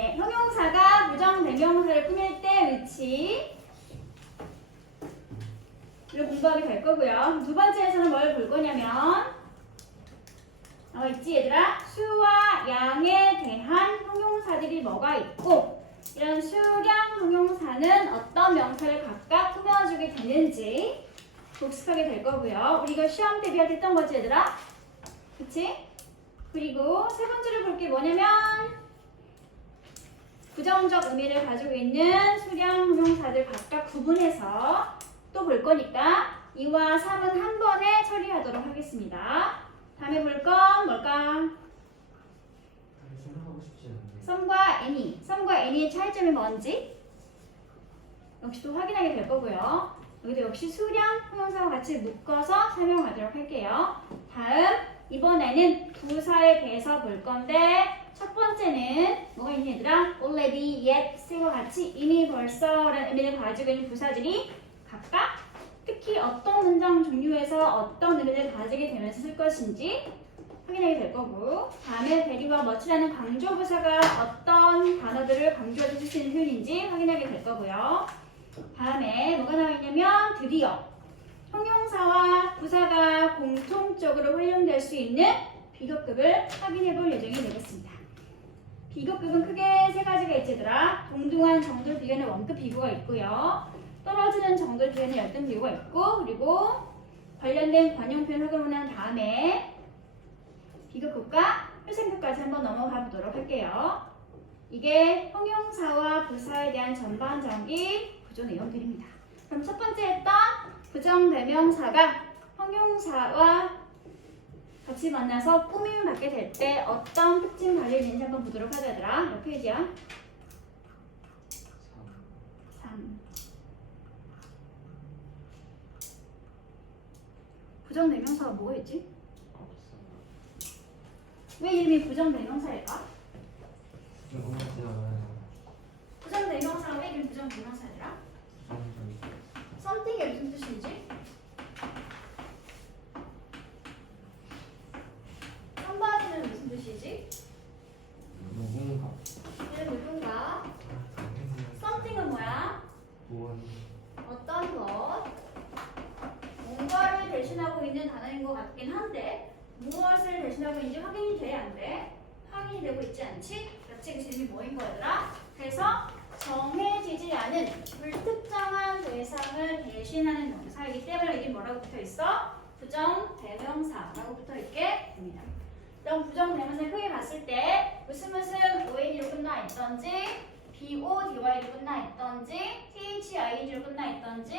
네, 형용사가 부정대명사를 꾸밀 때 위치 이걸 공부하게 될 거고요. 두 번째에서는 뭘 볼 거냐면 나와 있지 얘들아? 수와 양에 대한 형용사들이 뭐가 있고 이런 수량 형용사는 어떤 명사를 각각 꾸며주게 되는지 복습하게 될 거고요. 우리 이거 시험 대비할 때 했던 거지 얘들아? 그치? 그리고 세 번째로 볼 게 뭐냐면 부정적 의미를 가지고 있는 수량 형용사들 각각 구분해서 또 볼 거니까 2와 3은 한 번에 처리하도록 하겠습니다. 다음에 볼 건 뭘까? 생각하고 싶지 않네. 썸과 애니. 썸과 애니의 차이점이 뭔지 역시 또 확인하게 될 거고요. 여기도 역시 수량 형용사와 같이 묶어서 설명하도록 할게요. 다음 이번에는 부사에 대해서 볼 건데 첫 번째는 뭐가 있니 얘들아? already, yet, still과 같이 이미 벌써라는 의미를 가지고 있는 부사들이 각각 특히 어떤 문장 종류에서 어떤 의미를 가지게 되면서 쓸 것인지 확인하게 될 거고 다음에 대리와 much라는 강조부사가 어떤 단어들을 강조해서 쓸 수 있는 표현인지 확인하게 될 거고요. 다음에 뭐가 나와 있냐면 드디어 형용사와 부사가 공통적으로 활용될 수 있는 비교급을 확인해 볼 예정이 되겠습니다. 비교급은 크게 세 가지가 있지 얘들아. 동등한 정도를 비교하는 원급 비교가 있고요. 떨어지는 정도를 비교하는 열등 비교가 있고 그리고 관련된 관용 표현 확인을 한 다음에 비교급과 표생급까지 한번 넘어가 보도록 할게요. 이게 형용사와 부사에 대한 전반적인 구조 내용들입니다. 그럼 첫 번째 했던 부정대명사가 형용사와 같이 만나서 꾸밈을 받게 될 때 어떤 특징 가지고 있는지 한번 보도록 하자 얘들아. 몇 페이지야? 3. 부정대명사가 뭐가 있지? 왜 이름이 부정대명사일까? 부정대명사가 왜 이름이 부정대명사더라? something이 무슨 뜻인지? somebody는 무슨 뜻이지? 누군가. 얘는 누군가? something은 뭐야? 무언. 어떤 것? 뭔가를 대신하고 있는 단어인 것 같긴 한데 무엇을 대신하고 있는지 확인이 돼야 안 돼? 확인이 되고 있지 않지? 그렇지? 그 질문이 뭐인 거더라? 그래서 정해지지 않은 불특정한 대상을 대신하는 명사이기 때문에 이게 뭐라고 붙어있어? 부정대명사라고 붙어있게 됩니다. 그럼 부정대명사를 크게 봤을 때 무슨 ON으로 끝나 있던지 BODY로 끝나 있던지 THIG로 끝나 있던지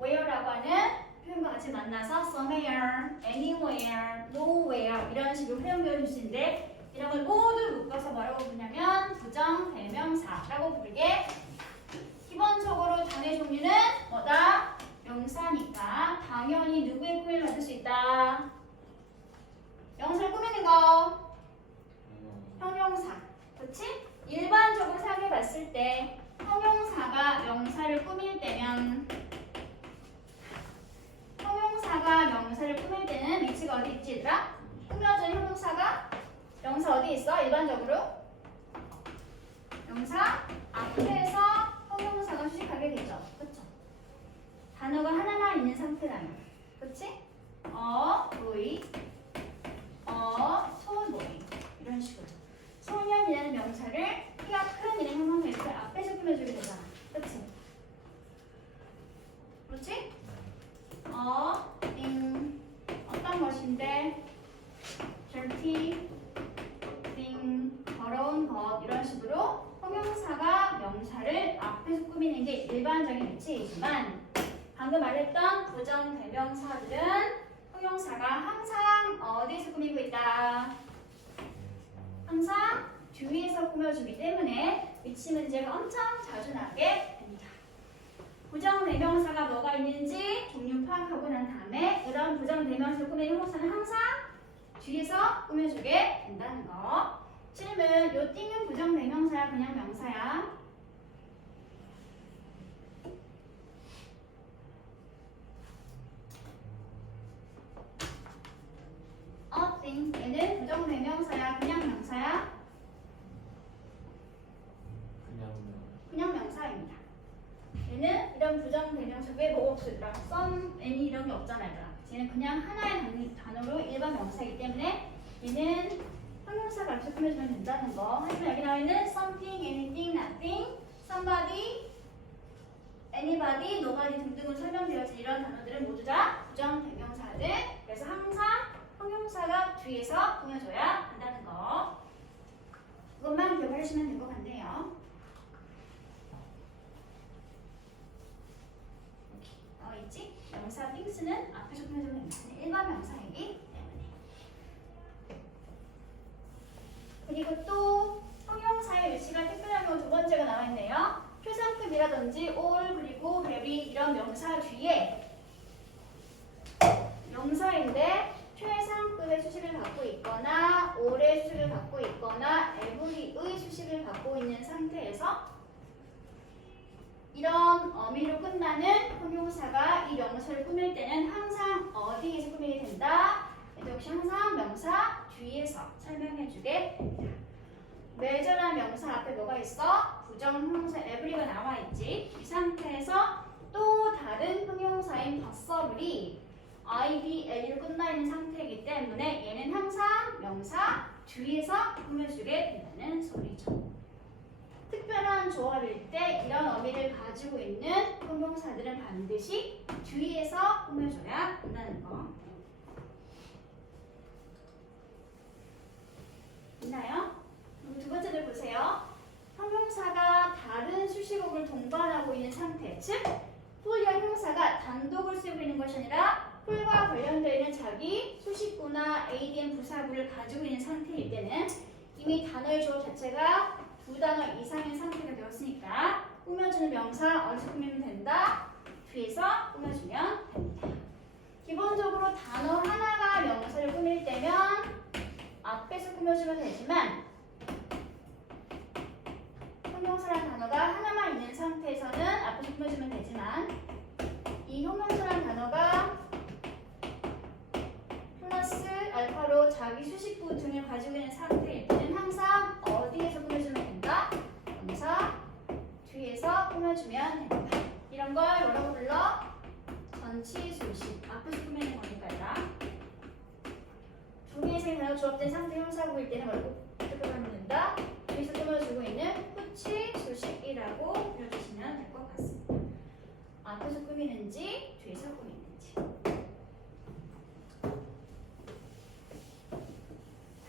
where라고 하는 표현과 같이 만나서 somewhere, anywhere, nowhere 이런 식으로 표현 배워줄 수 있는데 이런 걸 모두 묶어서 뭐라고 부르냐면 부정대명사라고 부르게 기본적으로 단의 종류는 뭐다? 명사니까 당연히 누구의 꾸밈을 받을 수 있다? 명사를 꾸미는 거 형용사 그렇지? 일반적으로 생각해 봤을 때 형용사가 명사를 꾸밀 때면 형용사가 명사를 꾸밀 때는 위치가 어디 있지 얘들아? 꾸며준 형용사가 명사 어디 있어? 일반적으로 명사 앞에서 형용사가 수식하게 되죠. 그렇죠? 단어가 하나만 있는 상태라면 그렇지? 보이, 손, 보이 이런 식으로 소년이라는 명사를 키가 큰 이런 형용사 이렇게 앞에서 꾸며주게 되잖아. 그렇지? 그렇지? 어떤 것인데 dirty, thing, 더러운 것 이런 식으로 형용사가 명사를 앞에서 꾸미는 게 일반적인 위치이지만 방금 말했던 부정대명사들은 형용사가 항상 어디에서 꾸미고 있다? 항상 뒤에서 꾸며주기 때문에 위치 문제가 엄청 자주 나게 됩니다. 부정대명사가 뭐가 있는지 종류 파악하고 난 다음에 그런 부정대명사를 꾸미는 형용사는 항상 뒤에서 꾸며주게 된다는 거. 질문, 요 띵은 부정대명사야 그냥 명사야? 띵 얘는 부정대명사야 그냥 명사야? 이런 부정대명사 왜 뭐가 없어 얘들아? some, any 이런 게 없잖아 얘들아. 얘는 그냥 하나의 단어로 일반 명사이기 때문에 얘는 형용사가 앞서 꾸며주면 된다는 거. 하지만 여기 나와 있는 something, anything, nothing, somebody, anybody, nobody 등등으로 설명되어진 이런 단어들은 모두 다 부정대명사들. 그래서 항상 형용사가 뒤에서 꾸며줘야 한다는 거. 그것만 기억하시면 될 것 같네요. 나와 있지? 명사 things는 앞에서 꾸며주면 됩니다. 일반 명사이기 때문에. 그리고 또 형용사의 위치가 특별한 경우 두 번째가 나와 있네요. 표상급이라든지 all 그리고 very 이런 명사 뒤에 명사인데 최상급의 수식을 갖고 있거나 all의 수식을 갖고 있거나 every의 수식을 갖고 있는 상태에서 이런 어미로 끝나는 형용사가 이 명사를 꾸밀 때는 항상 어디에서 꾸미게 된다? 역시 항상 명사 뒤에서 설명해주게 된다. 매절한 명사 앞에 뭐가 있어? 부정형용사 every가 나와 있지. 이 상태에서 또 다른 형용사인 possibly IBL로 끝나 있는 상태이기 때문에 얘는 항상 명사 뒤에서 꾸며주게 된다는 소리죠. 특별한 조합일 때 이런 의미를 가지고 있는 형용사들은 반드시 뒤에서 꾸며줘야 한다는 거. 있나요? 두 번째를 보세요. 형용사가 다른 수식어를 동반하고 있는 상태, 즉 풀이한 형용사가 단독을 쓰고 있는 것이 아니라 풀과 관련되어 있는 자기 수식구나 ADM 부사구를 가지고 있는 상태일 때는 이미 단어의 조합 자체가 두 단어 이상의 상태가 되었으니까 꾸며주는 명사 어디서 꾸미면 된다? 뒤에서 꾸며주면 됩니다. 기본적으로 단어 하나가 명사를 꾸밀 때면 앞에서 꾸며주면 되지만 형용사라는 단어가 하나만 있는 상태에서는 앞에서 꾸며주면 되지만 이 형용사라는 단어가 플러스 알파로 자기 수식구 등을 가지고 있는 상태일 때는 항상 어디에서 꾸며주면 된다? 명사 뒤에서 꾸며주면 된다. 이런 걸 뭐라고 불러? 전치수식. 앞에서 꾸미는 거니까요. 두 개 이상의 단어 조합된 상태 형사구일 때는 뭐라고 어떻게 하면 된다? 뒤에서 꾸며주고 있는 후치수식이라고 불러주시면 될 것 같습니다. 앞에서 꾸미는지 뒤에서 꾸미는지.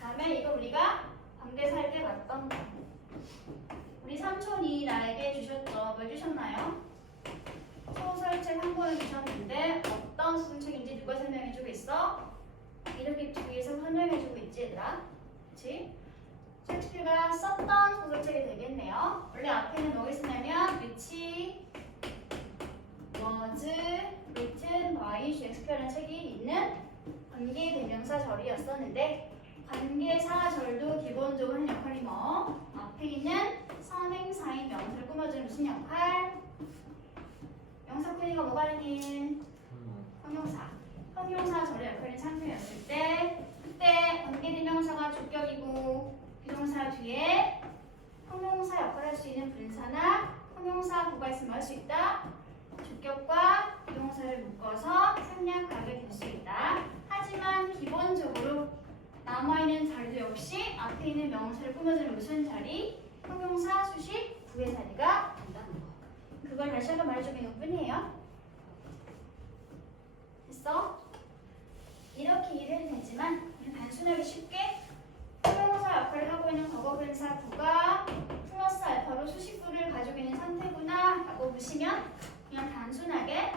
다음에 이거 우리가 관계사 할 때 봤던 거. 우리 삼촌이 나에게 주셨죠. 뭘 주셨나요? 소설책 한 권을 주셨는데 어떤 소설책인지 누가 설명해주고 있어? 이렇게 뒤에서 설명해주고 있지 얘들아. 그치? 셰익스피어가 썼던 소설책이 되겠네요. 원래 앞에는 뭐가 있었냐면 which was written by 셰익스피어라는 책이 있는 관계대명사절이었었는데 관계사절도 기본적으로 하는 역할이 뭐? 앞에 있는 선행사인 명사를 꾸며주는 무슨 역할? 명사꾸미가 뭐가 아닌? 형용사. 형용사절의 역할인 상태였을 때 그때 관계대명사가 주격이고 비동사 뒤에 형용사 역할을 할 수 있는 분사나 형용사구가 있으면 할 수 있다. 주격과 비동사를 묶어서 생략하게 될 수 있다. 하지만 기본적으로 남아있는 자리도 역시 앞에 있는 명사를 꾸며주는 무슨 자리? 형용사, 수식, 부의 자리가 된다는 거. 그걸 다시 한번 말해주는 것 뿐이에요. 됐어? 이렇게 이해해도 되지만 단순하게 쉽게 형용사 역할을 하고 있는 과거분사 구가 플러스 알파로 수식구를 가지고 있는 상태구나 라고 보시면 그냥 단순하게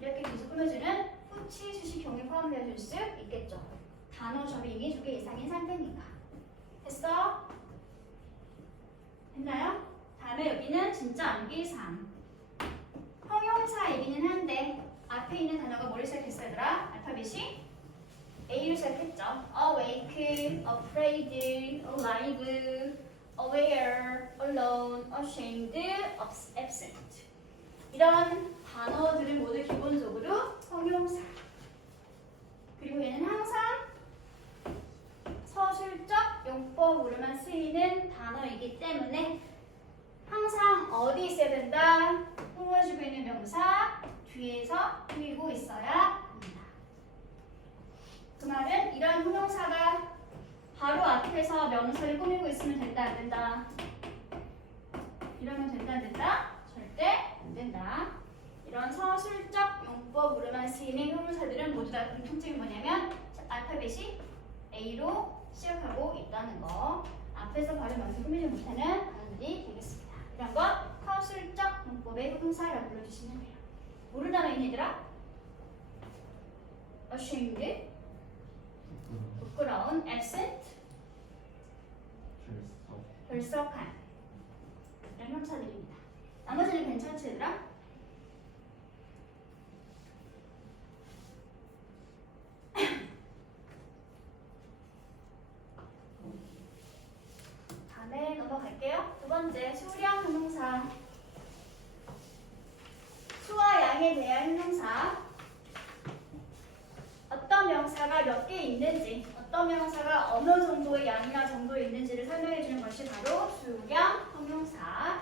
이렇게 계속 꾸며주는 후치 수식형이 포함되어 줄 수 있겠죠. 단어 접이 이미 2개 이상인 상태니까. 됐어? 됐나요? 다음에 여기는 진짜 암기사항. 형용사이기는 한데 앞에 있는 단어가 뭐를 시작했어 얘들아? 알파벳이 A로 시작했죠. Awake, afraid, alive, aware, alone, ashamed, absent. 이런 단어들은 모두 기본적으로 형용사. 그리고 얘는 항상 서술적 용법으로만 쓰이는 단어이기 때문에 항상 어디 있어야 된다? 꾸며주고 있는 명사 뒤에서 꾸미고 있어야 합니다. 그 말은 이런 형용사가 바로 앞에서 명사를 꾸미고 있으면 된다 안 된다? 이러면 된다 안 된다? 절대 안 된다. 이런 서술적 용법으로만 쓰이는 형용사들은 모두 다 공통점이 뭐냐면 알파벳이 A로 시작하고 있다는 거. 앞에서 바로 명사 꾸미지 못하는 단어들이 되겠습니다. 이런 거 서술적 용법의 형용사라고 불러주시면 돼요. 모르다면 있는 얘들아? ashamed, 부끄러운, absent, 결석한 이런 형사들입니다. 나머지는 괜찮지 얘들아? 다음에 넘어갈게요. 두 번째, 수량 형용사. 수와 양에 대한 형용사. 어떤 명사가 몇 개 있는지, 어떤 명사가 어느 정도의 양이나 정도에 있는지를 설명해 주는 것이 바로 수량 형용사.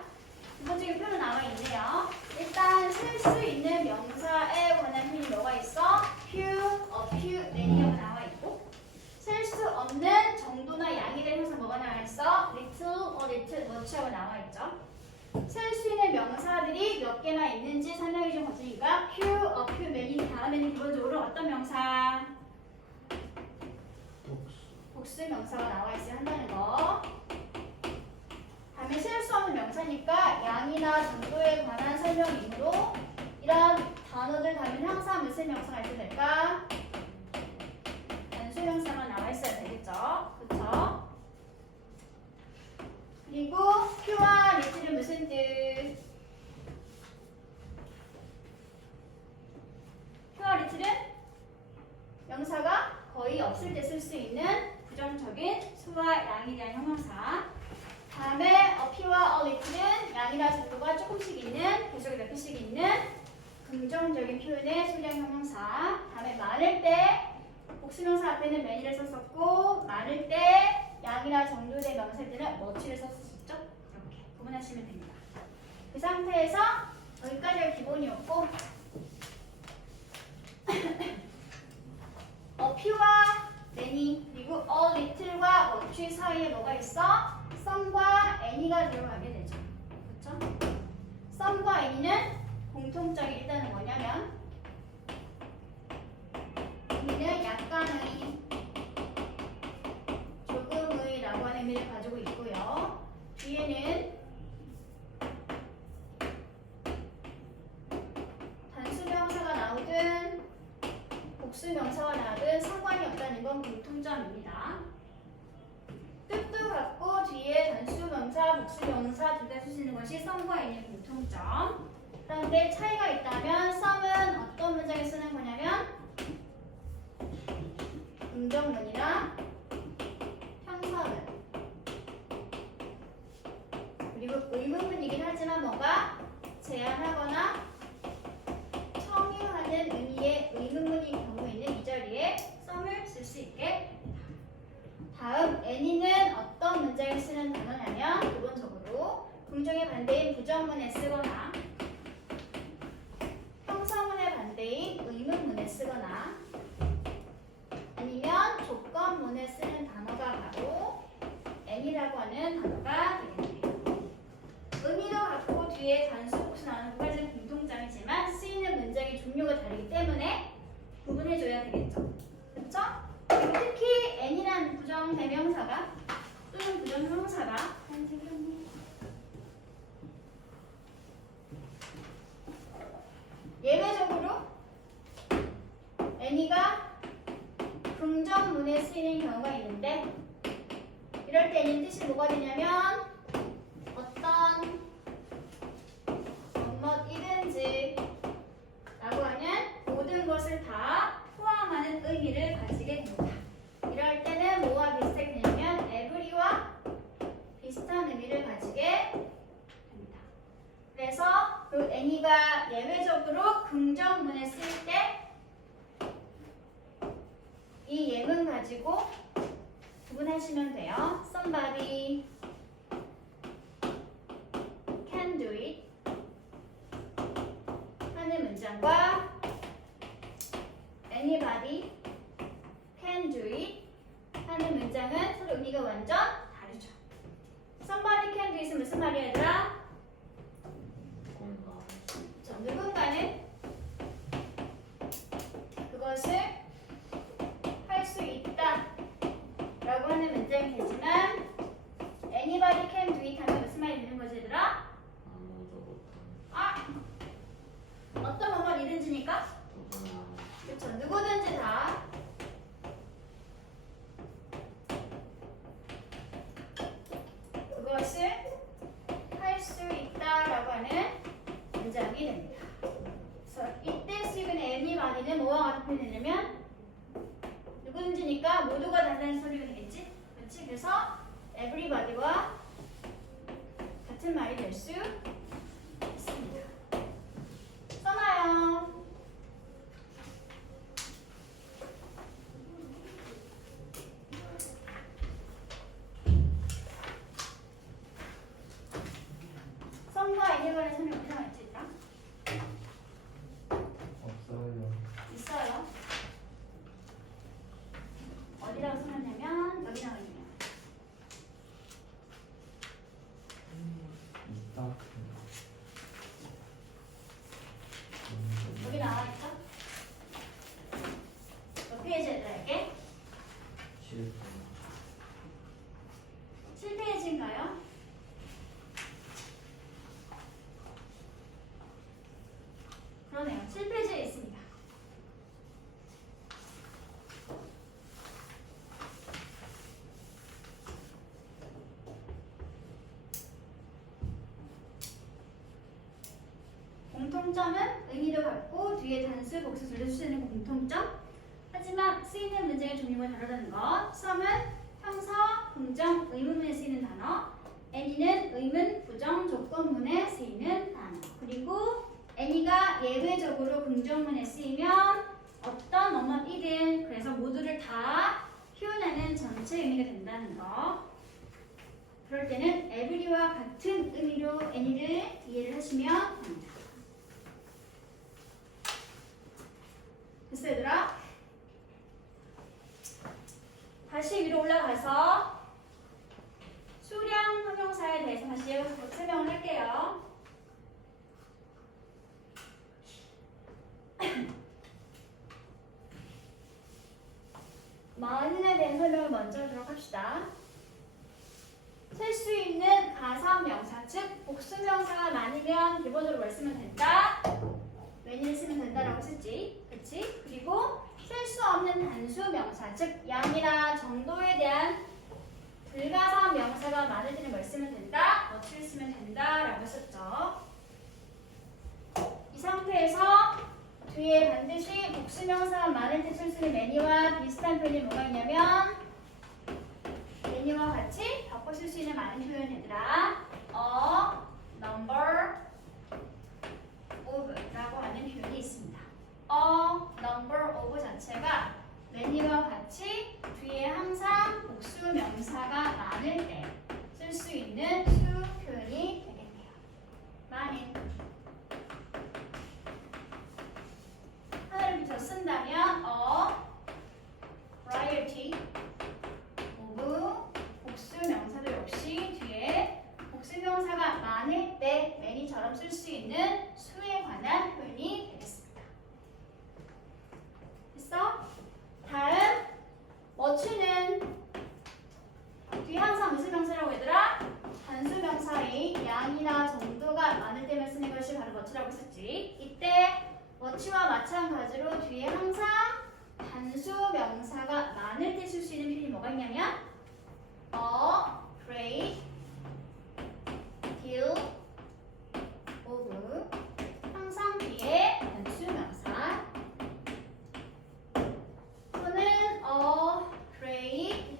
기본적인 표현 나와 있네요. 일단 쓸 수 있는 명사에 관한 표현이 뭐가 있어? few, a few, many가 나와 있고, 쓸 수 없는 정도나 양에 대한 형용사 뭐가 나와 있어? little, a little, much하고 나와 있죠. 쓸 수 있는 명사들이 몇 개나 있는지 설명해 준 것이니까 few, a few, many 다음에는 기본적으로 어떤 명사? 복수 명사가 나와 있어야 한다는 거. 다음에 쓸 수 없는 명사니까 양이나 정도에 관한 설명이므로 이런 단어들 다음에 형사 무슨 명사가 있어야 될까? 단수 명사가 나와 있어야 되겠죠. 그쵸? 그리고 fe와 little은 무슨 뜻? fe와 little은 명사가 거의 없을 때 쓸 수 있는 부정적인 수와 양에 대한 형용사. 다음에 a few와 a little은 양이나 정도가 조금씩 있는, 계속에 몇 개씩 있는 긍정적인 표현의 수량 형용사. 다음에 많을 때 복수명사 앞에는 many를 썼었고, 많을 때 양이나 정도에 대한 명사일 때는 much를 썼었죠. 이렇게 구분하시면 됩니다. 그 상태에서 여기까지가 기본이었고 a few와 many 그리고 a little과 much 사이에 뭐가 있어? some과 any가 들어가게 되죠. 그렇죠? some과 any는 공통점이 일단은 뭐냐면 any는 약간의, 조금의 라고 하는 의미를 가지고 있고요. 뒤에는 단수명사가 나오든 복수명사가 나오든 상관이 없다는 건 공통점입니다. 뜻도 같고 뒤에 단수명사, 복수명사 둘 다 쓰시는 것이 some과 any의 공통점. 그런데 차이가 있다면 some은 어떤 문장에 쓰는 거냐면 긍정문이나 형사문 그리고 의문문이긴 하지만 뭐가 제안하거나 청유하는 의미의 의문문인 경우에는 이 자리에 some을 쓸 수 있게 됩니다. 다음 any는 어떤 문장에 쓰는 단어냐면 기본적으로 긍정의 반대인 부정문에 쓰거나 형사문의 반대인 의문문에 쓰거나 아니면 조건문에 쓰는 단어가 바로 any라고 하는 단어가 되겠네요. 의미도 같고 뒤에 단수, 복수 나오는 두 가지는 공통점이지만 쓰이는 문장의 종류가 다르기 때문에 구분해줘야 되겠죠. 그렇죠? 그리고 특히 any라는 부정 대명사가 또는 부정 형용사가 예외적으로 any가 긍정문에 쓰이는 경우가 있는데 이럴 때 any는 뜻이 뭐가 되냐면 어떤 뭐뭐이든지 라고 하는 모든 것을 다 포함하는 의미를 가지게 됩니다. 이럴 때는 뭐와 비슷하게 되냐면 every와 비슷한 의미를 가지게 됩니다. 그래서 그 any가 예외적으로 긍정문에 쓰일 때 이 예문 가지고 구분하시면 돼요. Somebody can do it. 문장과 anybody can do it 하는 문장은 서로 의미가 완전 다르죠. somebody can do it은 무슨 말이야 얘들아? 저 누군가는 그것을 할 수 있다 라고 하는 문장이 되지만 anybody can do it 하면 무슨 말이 되는 거지 얘들아? 아! 어떤 뭐뭐이든지니까? 그쵸, 누구든지 다 그것을 할 수 있다라고 하는 문장이 됩니다. 그래서 이때 쓰이는 anybody는 뭐와 같은 표현이 되냐면 누구든지니까 모두가 다라는 소리가 되겠지? 그렇지? 그래서 everybody와 같은 말이 될 수 있습니다. 써놔요. 썸과 애니에 관한 설명 어디서 있지? 일단? 없어요. 있어요. 어디다가 써놨냐면 여기 나와 있네요. 있다. 여기 나와 있죠? 몇 페이지에 들어갈게? 7페이지인가요? 그러네요. 7페이지에 있습니다. 공통점은 의미도 같고 뒤에 단수, 복수 둘다 쓰이는 공통점. 하지만 쓰이는 문장의 종류가 다르다는 것. some은 형사, 긍정, 의문문에 쓰이는 단어. any는 의문, 부정, 조건문에 쓰이는 단어. 그리고 any가 예외적으로 긍정문에 쓰이면 어떤 뭐뭐이든 그래서 모두를 다 표현하는 전체 의미가 된다는 거. 그럴 때는 every와 같은 의미로 any를 이해를 하시면 됩니다. 됐어 얘들아? 다시 위로 올라가서 수량 형용사에 대해서 다시 설명을 할게요. 많은에 대한 설명을 먼저 하도록 합시다. 셀 수 있는 가사명사, 즉 복수명사가 많으면 기본적으로 뭘 쓰면 된다? 왜니를 쓰면 된다라고 썼지. 그치? 그리고 셀 수 없는 단수명사, 즉 양이나 정도에 대한 불가사 명사가 많을 때는 뭘 쓰면 된다? 어치를 쓰면 된다라고 썼죠. 이 상태에서 뒤에 반드시 복수명사가 많을 때 쓸 수 있는 many와 비슷한 표현이 뭐가 있냐면 many와 같이 바꿔 쓸 수 있는 많은 표현 얘들아. number of 라고 하는 표현이 있습니다. number of 자체가 many와 같이 뒤에 항상 복수 명사가 많을 때 쓸 수 있는 수 표현이 되겠네요. 많은. 하나를 붙여 쓴다면 variety of 복수 명사도 역시 뒤에 복수 명사가 많을 때 many처럼 쓸 수 있는 수에 관한 표현이 되겠습니다. 됐어? 다음 what는 뒤에 항상 무슨 명사라고 얘들아? 단수 명사의 양이나 정도가 많을 때만 쓰는 것이 바로 what라고 썼지. 이때 what와 마찬가지로 뒤에 항상 단수 명사가 많을 때 쓸 수 있는 표현이 뭐가 있냐면 great deal of 항상 뒤에 단수 명사 또는 great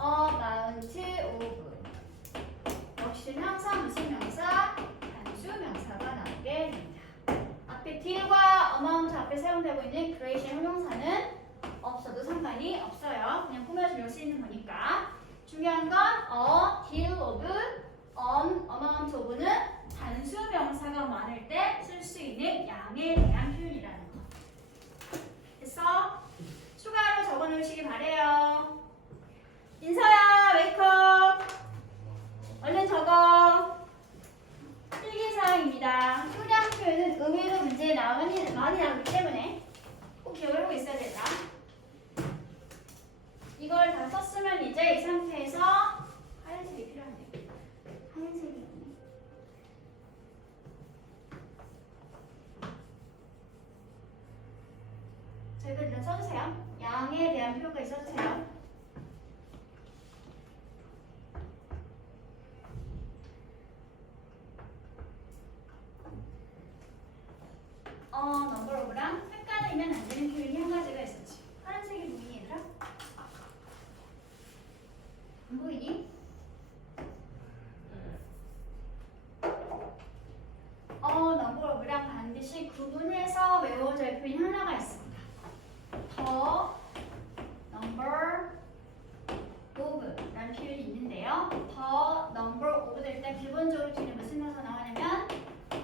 amount of 역시 항상 무슨 명사? 단수 명사가 나오게 됩니다. 앞에 deal과 amount 앞에 사용되고 있는 great의 형용사는 없어도 상관이 없어요. 그냥 꾸며주려고 쓰이는 거니까. 중요한 건 deal of, amount of는 단수 명사가 많을 때 쓸 수 있는 구분해서 외워줘야 할 표현이 하나가 있습니다. 더 number of 라는 표현이 있는데요. 더 number of 될 때 기본적으로 뒤에 무슨 명사 나오냐면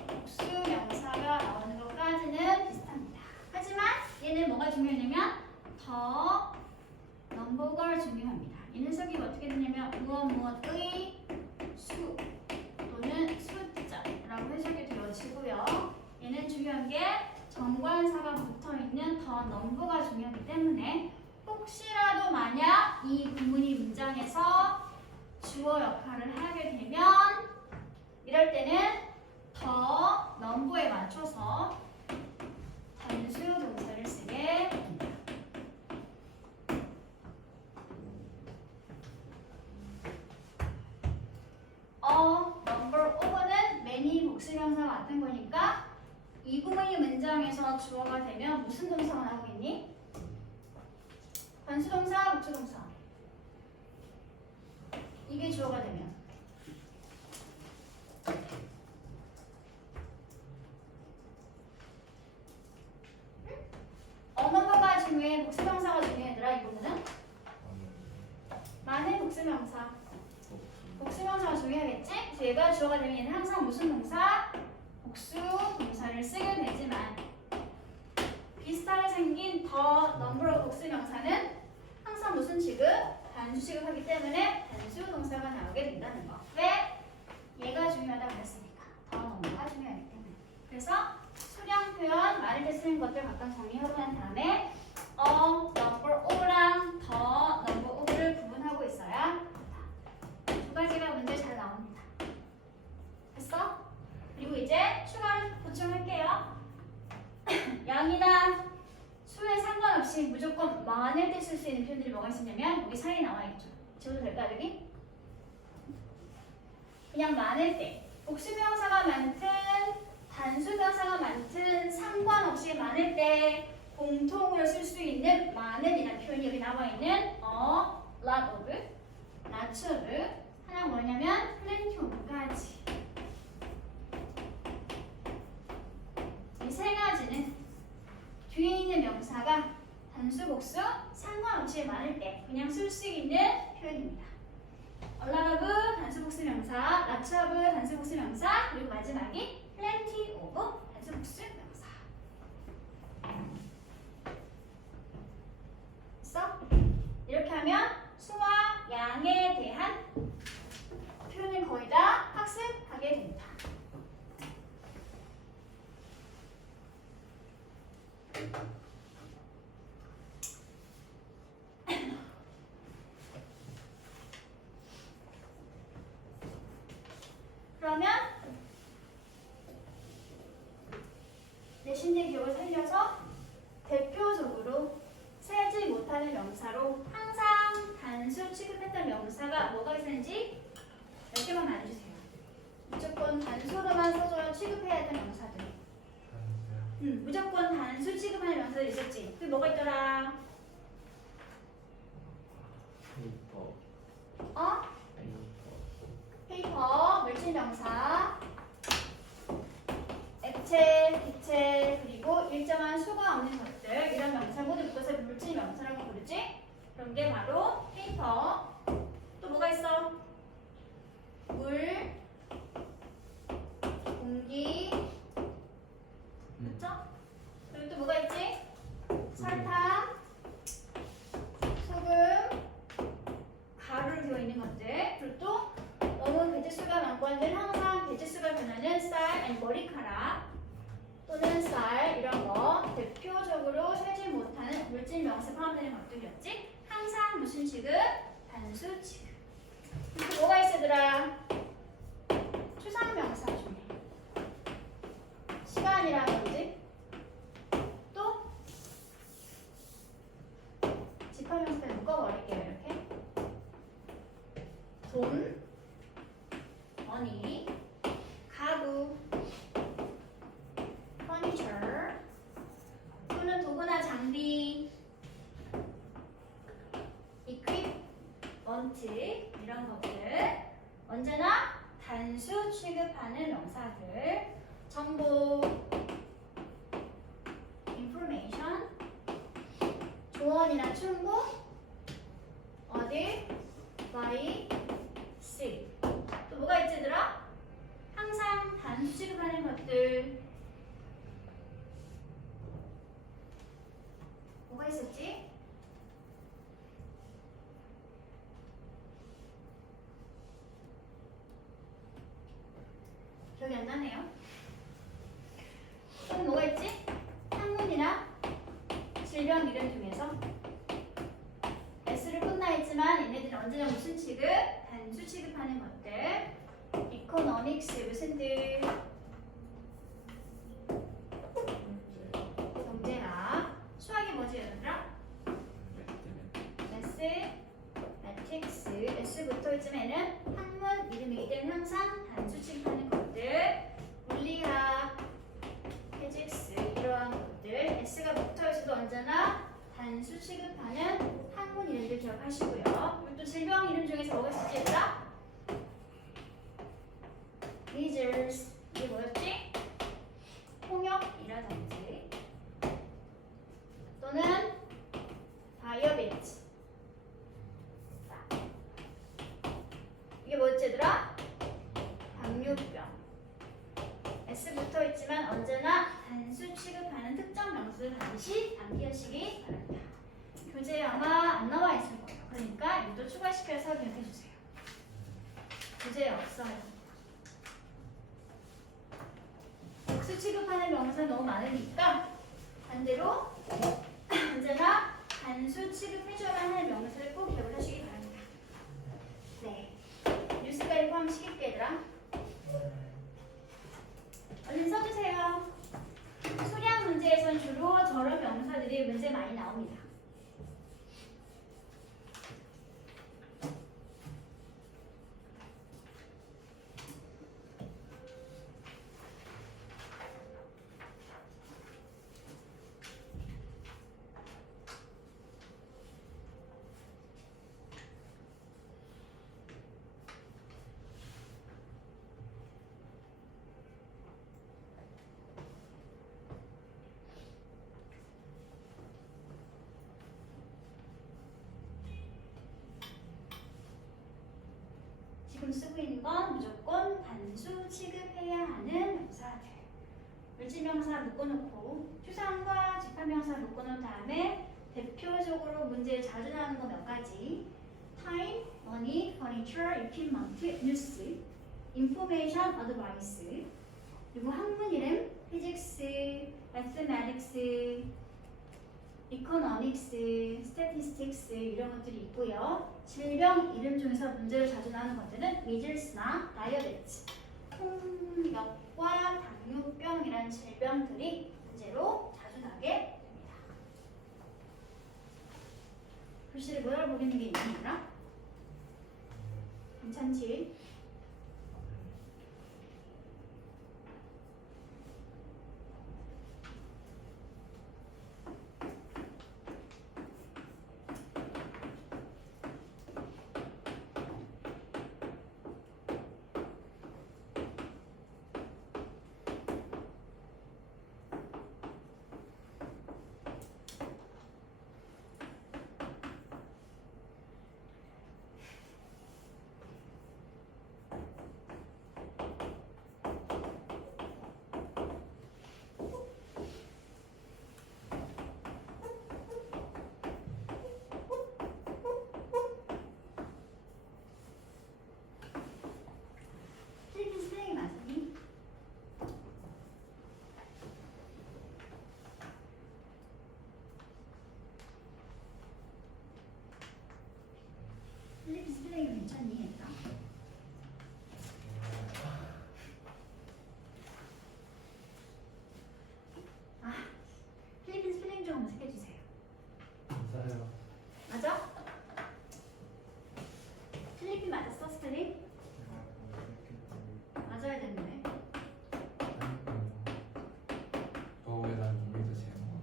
복수 명사가 나오는 것까지는 비슷합니다. 하지만 얘는 뭐가 중요하냐면 더 number가 중요합니다. 이 녀석이 어떻게 되냐면 무엇무엇의 수 또는 숫자라고 해석이 되어지고요. 얘는 중요한 게 정관사가 붙어있는 더 넘버가 중요하기 때문에 혹시라도 만약 이 구문이 문장에서 주어 역할을 하게 되면 이럴 때는 더 넘버에 맞춰서 단수 동사를 쓰게 됩니다. number of는 many 복수명사가 같은 거니까 이 구문이 문장에서 주어가 되면 무슨 동사가 나오겠니? 단수동사, 복수동사. 이게 주어가 되면 number가 중요해, 복수명사가 중요해 얘들아. 이 부분은 많은 복수명사. 복수명사가 중요하겠지? 그래서 얘가 주어가 되면 얘는 항상 무슨 동사? 복수 동사를 쓰게 되지만 비슷하게 생긴 더 넘버로 복수명사는 항상 무슨 취급? 단수 취급하기 때문에 단수 동사가 나오게 된다는 거. 왜? 얘가 중요하다고 했으니까. 더 넘버가 중요하기 때문에. 그래서 수량 표현, 말할 때 쓰는 것들 각각 정리하고 난 다음에 number of랑 더 number of를 구분하고 있어야 두 가지가 문제 잘 나옵니다. 됐어? 그리고 이제 추가로 보충할게요. 양이나 수에 상관없이 무조건 많을 때 쓸 수 있는 표현들이 뭐가 있었냐면 여기 사이에 나와 있죠. 지워도 될까 여기? 그냥 많을 때 복수명사가 많든 단수명사가 많든 상관없이 많을 때 공통으로 쓸 수 있는 많은이라는 표현이 여기 나와 있는 lot of, lots of 하나 뭐냐면 plenty of까지 이 세 가지는 뒤에 있는 명사가 단수, 복수 상관없이 많을 때 그냥 쓸 수 있는 표현입니다. a lot of 단수, 복수 명사, lots of 단수, 복수 명사 그리고 마지막이 plenty of 단수, 복수 명사. 됐어? 이렇게 하면 수와 양에 대한 표현을 거의 다 학습하게 됩니다. 그러면 내신의 기억을 살려서 대표적으로 세지 못하는 명사로 항상 단수 취급했던 명사가 뭐가 있었는지 몇 개만 말해주세요. 무조건 단수로만 써줘야 취급해야 했던 명사들. 무조건 단수 취급하는 명사들 있었지. 그게 뭐가 있더라? 페이퍼, 물질명사, 액체, 기체, 그리고 일정한 수가 없는 것들 이런 명사 모두 묶어서 물질명사라고 부르지? 그런 게 바로 페이퍼. 또 뭐가 있어? 물, 공기, 그쵸? 그리고 또 뭐가 있지? 설탕, 소금, 가루로 되어 있는 것들. 그리고 또 너무 배지수가 많고 한데 항상 배지수가 변하는 쌀, 아니 머리카락 또는 쌀 이런 거 대표적으로 세지 못하는 물질 명사 포함되는 것들이었지. 항상 무슨 취급? 단수 취급. 그리고 뭐가 있으더라? 추상 명사 중에 시간이라든지 또 집합 명사를 묶어버릴게요. 이렇게 돈, money, 가구, furniture 또는 도구나 장비, equipment 이런 것들 언제나 단수 취급하는 명사들. 정보, 조원이나 충고 어디 Y C 또 뭐가 있지 얘들아? 항상 단수 취급하는 것들 뭐가 있었지? 기억이 안 나네요. 또 뭐가 있지? 학문이나 질병 이름 중에서 S를 끝나 있지만 얘네들은 언제나 무슨 취급? 단수 취급하는 것들. 이코노믹스 무슨들? 경제학. 수학이 뭐지 얘들아? 매틱스. S 붙어 있지만 얘는 학문 이름이기 때문에 항상 단수 취급하는 것들. 물리학, 피직스 이러한 것들. S가 붙어 있어도 언제나 단수 취급하는 학문 이름들 기억하시고요. 그리고 또 질병 이름 중에서 뭐가 있을지 얘들아? measles 이게 뭐였지? 홍역이라든지 또는 diabetes 이게 뭐였지 얘들아? 당뇨병. S 붙어 있지만 언제나 단수 취급하는 특정 명수를 반드시 암기하시기 바랍니다. 교재에 아마 안 나와 있을 거예요. 그러니까 이것도 추가시켜서 기억해 주세요. 교재에 없어요. 복수 취급하는 명사 너무 많으니까 반대로 언제나 단수 취급해줘야 하는 명사를 꼭 기억을 하시기 바랍니다. 네. 뉴스까지 포함시킬게 얘들아. 얼른 써주세요. 수량 문제에선 주로 저런 명사들이 문제 많이 나옵니다. 지금 쓰고 있는 건 무조건 단수 취급해야 하는 명사들. 물질명사 묶어놓고 추상과 집합명사 묶어놓은 다음에 대표적으로 문제에 자주 나오는 거 몇 가지. time, money, furniture, equipment, news, information, advice. 그리고 학문 이름, physics, mathematics, economics, statistics 이런 것들이 있고요. 질병 이름 중에서 문제로 자주 나오는 것들은 measles나 diabetes, 홍역과 당뇨병이라는 질병들이 문제로 자주 나게 됩니다. 글씨를 못 알아보겠는 게 있나? 괜찮지? 필리핀 스펠링이 맞으니? 필리핀 스펠링이 괜찮니? 얘들아? 아, 필리핀 스펠링 좀 검색해주세요. 감사해요. 맞아? 필리핀 맞았어 스펠링? 맞아야 되는데. 왜난 이미도 제목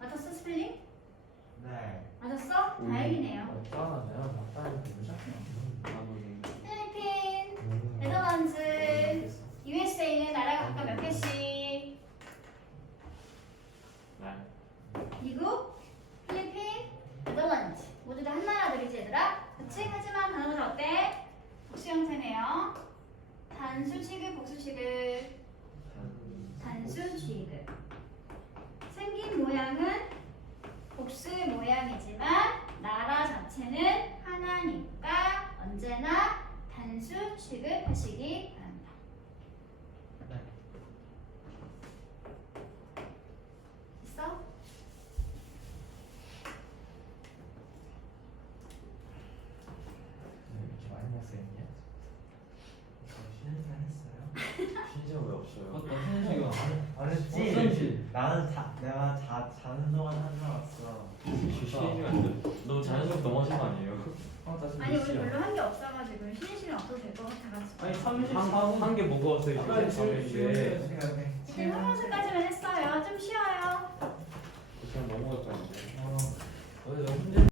맞았어 스펠링? 네. 맞았어? 다행이네요. 맞잖아. 내가 맞다니까 무작정. 필리핀, 네덜란드, 중국, 필리핀, 네덜란드 모두 다 한 나라들이지 얘들아. 그치? 하지만 단어는 어때? 복수 형태네요. 단수 취급, 복수 취급. 단수 취급. 생긴 모양은 복수 모양이지만 나라 자체는 하나니까 언제나 단수 취급하시기 바랍니다. 네. 있어? 이렇게 많이 났어요. 쉬는 시간 했어요? 쉰 적 왜 없어요? 너 쉬는 시간 안 했지? 어쩐지. 나는 내가 자는 동안 한 줄 알았어. 쉬는 시간 너무 자연스럽게 넘어진 거 아니에요? 아니 우리 별로 한 게 없어가지고 쉬는 시간 없어도 될 것 같아가지고. 아니 34분 한개 무거웠어요. 아까 이제 쉬는 밤인데. 시간에 지금 한번까지만 했어요. 좀